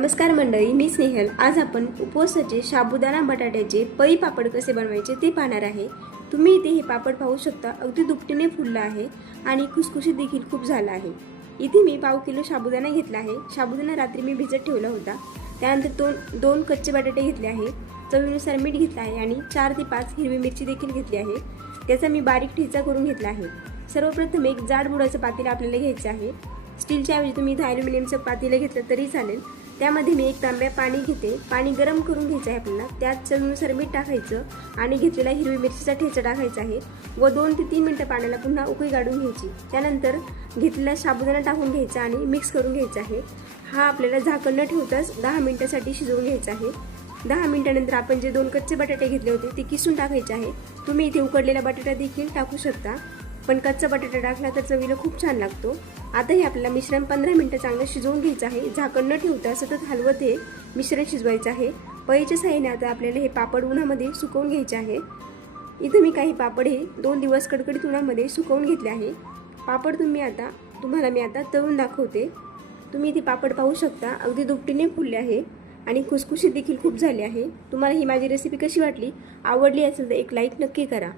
नमस्कार मंडळी, मी स्नेहल। आज आपण उपवासाचे साबुदाणा बटाट्याचे पळी पापड कसे बनवायचे ते पाहणार आहे। तुम्ही इथे हे पापड पाहू शकता, अगदी दुपटीने फुलला आहे आणि खुसखुशीत देखील खूप झाला आहे। इथे मी पाव किलो साबुदाणा घेतला आहे। साबुदाणा रात्री मी भिजत ठेवला होता। त्यानंतर दोन कच्चे बटाटे घेतले आहे, चवीनुसार मीठ घेतले आहे आणि 4 ते 5 हिरवी मिरची देखील घेतली आहे। त्याचा मी बारीक ठेचा करून घेतला आहे। सर्वप्रथम एक जाड बुडाचं पातेलं आपल्याला घ्यायचं आहे। स्टीलच्या ऐवजी तुम्ही इथे ॲल्युमिनियमचं पातेलं घेतलं तरी चालेल। त्यामध्ये मी 1 तांब्या पाणी घेते। पाणी गरम करून घ्यायचं आहे आपल्याला। त्यात चवीनुसार मीठ टाकायचं आणि घेतलेला हिरवी मिरचीचा ठेचा टाकायचा आहे व 2 ते 3 मिनिटं पाण्याला पुन्हा उकळी काढून घ्यायची। त्यानंतर घेतलेला साबुदाणा टाकून घ्यायचा आणि मिक्स करून घ्यायचा आहे। हा आपल्याला झाकण न ठेवताच 10 मिनिटांसाठी शिजवून घ्यायचा आहे। 10 मिनिटांनंतर आपण जे 2 कच्चे बटाटे घेतले होते ते किसून टाकायचे आहे। तुम्ही इथे उकडलेला बटाटा देखील टाकू शकता, पण कच्चा बटाटा टाकला तर चवीला खूप छान लागतो। आता हे आपल्याला मिश्रण 15 मिनिटं चांगलं शिजवून घ्यायचं आहे। झाकण न ठेवता सतत हलवत हे मिश्रण शिजवायचं आहे। पळीच्या साहाय्याने आता आपल्याला हे पापड उन्हामध्ये सुकवून घ्यायचे आहे। इथे मी काही पापड हे 2 दिवस कडकडीत उन्हामध्ये सुकवून घेतले आहे। पापड तुम्हाला मी आता तळून दाखवते। तुम्ही इथे पापड पाहू शकता, अगदी दुपटीने फुलले आहे आणि खुसखुशीत देखील खूप झाले आहे। तुम्हाला ही माझी रेसिपी कशी वाटली, आवडली असेल तर एक लाईक नक्की करा।